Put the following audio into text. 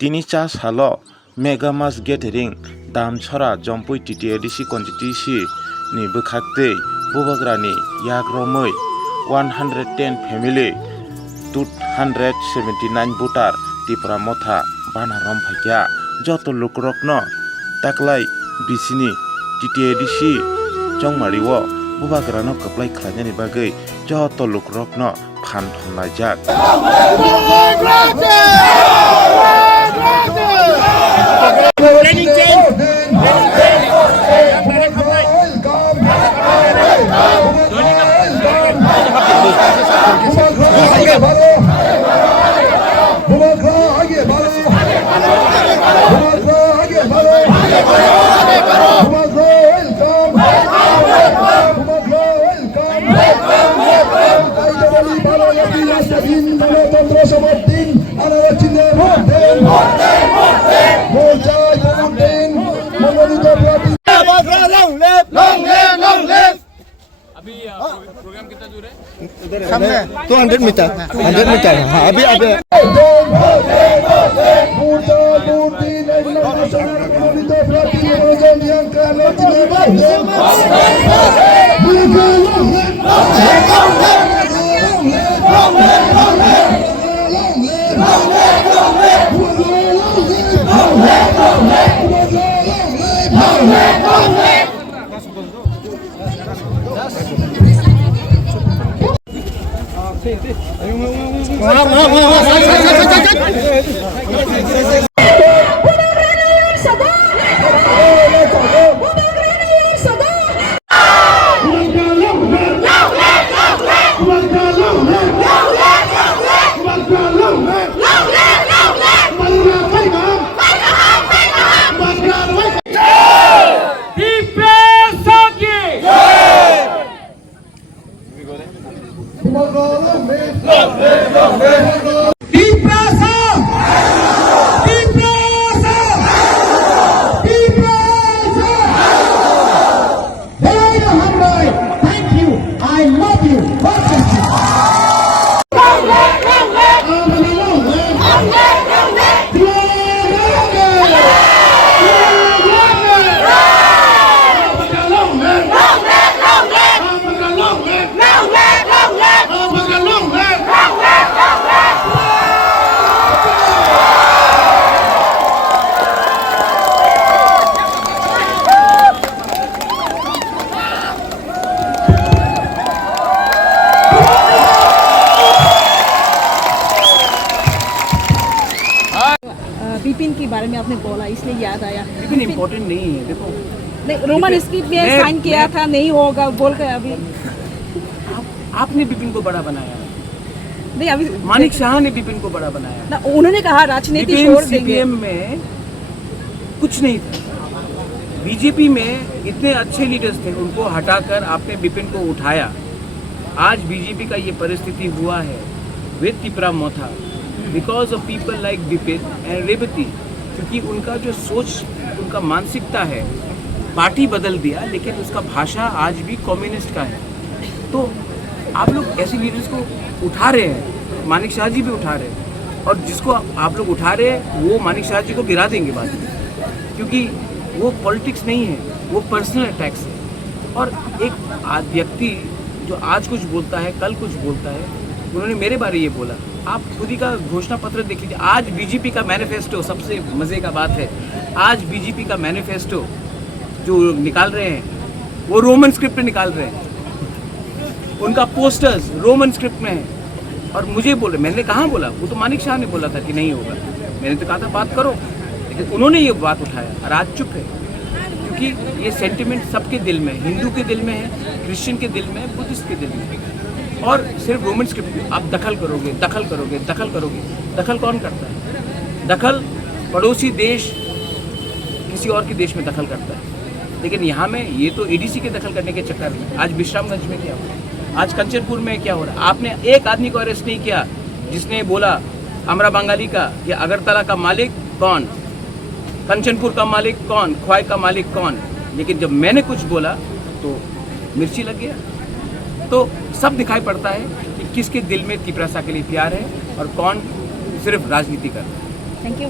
Tini cha salo mega mass gathering dam chora jompui TTADC constituency ni bwkhaktwi bubagrani yakromui 110 family 279 voter tipra motha bana romphakya joto lukrokno taklai bisini TTADC chongmario bubagrano kaplai khlainani bagui joto lukrokno phan thonlaijak. Programme कितना दूर है? सामने 200 metre 100 metre. हाँ अभी विपिन के बारे में आपने बोला इसलिए याद आया। विपिन इम्पोर्टेंट नहीं है, देखो नहीं, रोमन स्क्रिप्ट में साइन किया था, नहीं होगा बोल कर अभी आपने विपिन को बड़ा बनाया। नहीं अभी मानिक शाह ने विपिन को बड़ा बनाया ना, उन्होंने कहा राजनीति छोड़ देंगे। सीपीएम में कुछ नहीं था, बीजेपी में इतने अच्छे लीडर्स थे, उनको हटाकर आपने विपिन को उठाया। आज बीजेपी का ये परिस्थिति हुआ है with Tipra Motha because of people like Vipin and Revati, क्योंकि उनका जो सोच, उनका मानसिकता है, पार्टी बदल दिया लेकिन उसका भाषा आज भी कम्युनिस्ट का है। तो आप लोग ऐसे लीडर्स को उठा रहे हैं, मानिक शाह जी भी उठा रहे हैं, और जिसको आप लोग उठा रहे हैं वो मानिक शाह जी को गिरा देंगे बाद में, क्योंकि वो पॉलिटिक्स नहीं है, वो पर्सनल अटैक्स है। और एक व्यक्ति जो आज कुछ बोलता है कल कुछ बोलता है, उन्होंने मेरे बारे ये बोला, आप खुद ही का घोषणा पत्र देख लीजिए। आज बीजेपी का मैनिफेस्टो, सबसे मज़े का बात है, आज बीजेपी का मैनिफेस्टो जो निकाल रहे हैं वो रोमन स्क्रिप्ट में निकाल रहे हैं, उनका पोस्टर्स रोमन स्क्रिप्ट में है। और मुझे बोल रहे, मैंने कहाँ बोला, वो तो मानिक शाह ने बोला था कि नहीं होगा, मैंने तो कहा था बात करो, लेकिन उन्होंने ये बात उठाया और आज चुप है, क्योंकि ये सेंटिमेंट सबके दिल में, हिंदू के दिल में है, क्रिश्चियन के दिल में है, बुद्धिस्ट के दिल में है। और सिर्फ रोमन स्क्रिप्ट आप दखल करोगे, दखल करोगे, दखल करोगे, दखल कौन करता है? दखल पड़ोसी देश किसी और के देश में दखल करता है, लेकिन यहाँ में ये तो एडीसी के दखल करने के चक्कर में आज विश्रामगंज में क्या हो रहा है, आज कंचनपुर में क्या हो रहा है। आपने एक आदमी को अरेस्ट नहीं किया जिसने बोला अमरा बंगाली का कि अगरतला का मालिक कौन, कंचनपुर का मालिक कौन, ख्वाई का मालिक कौन, लेकिन जब मैंने कुछ बोला तो मिर्ची लग गया। तो सब दिखाई पड़ता है कि किसके दिल में तिपरासा के लिए प्यार है और कौन सिर्फ राजनीति कर रहा है। Thank you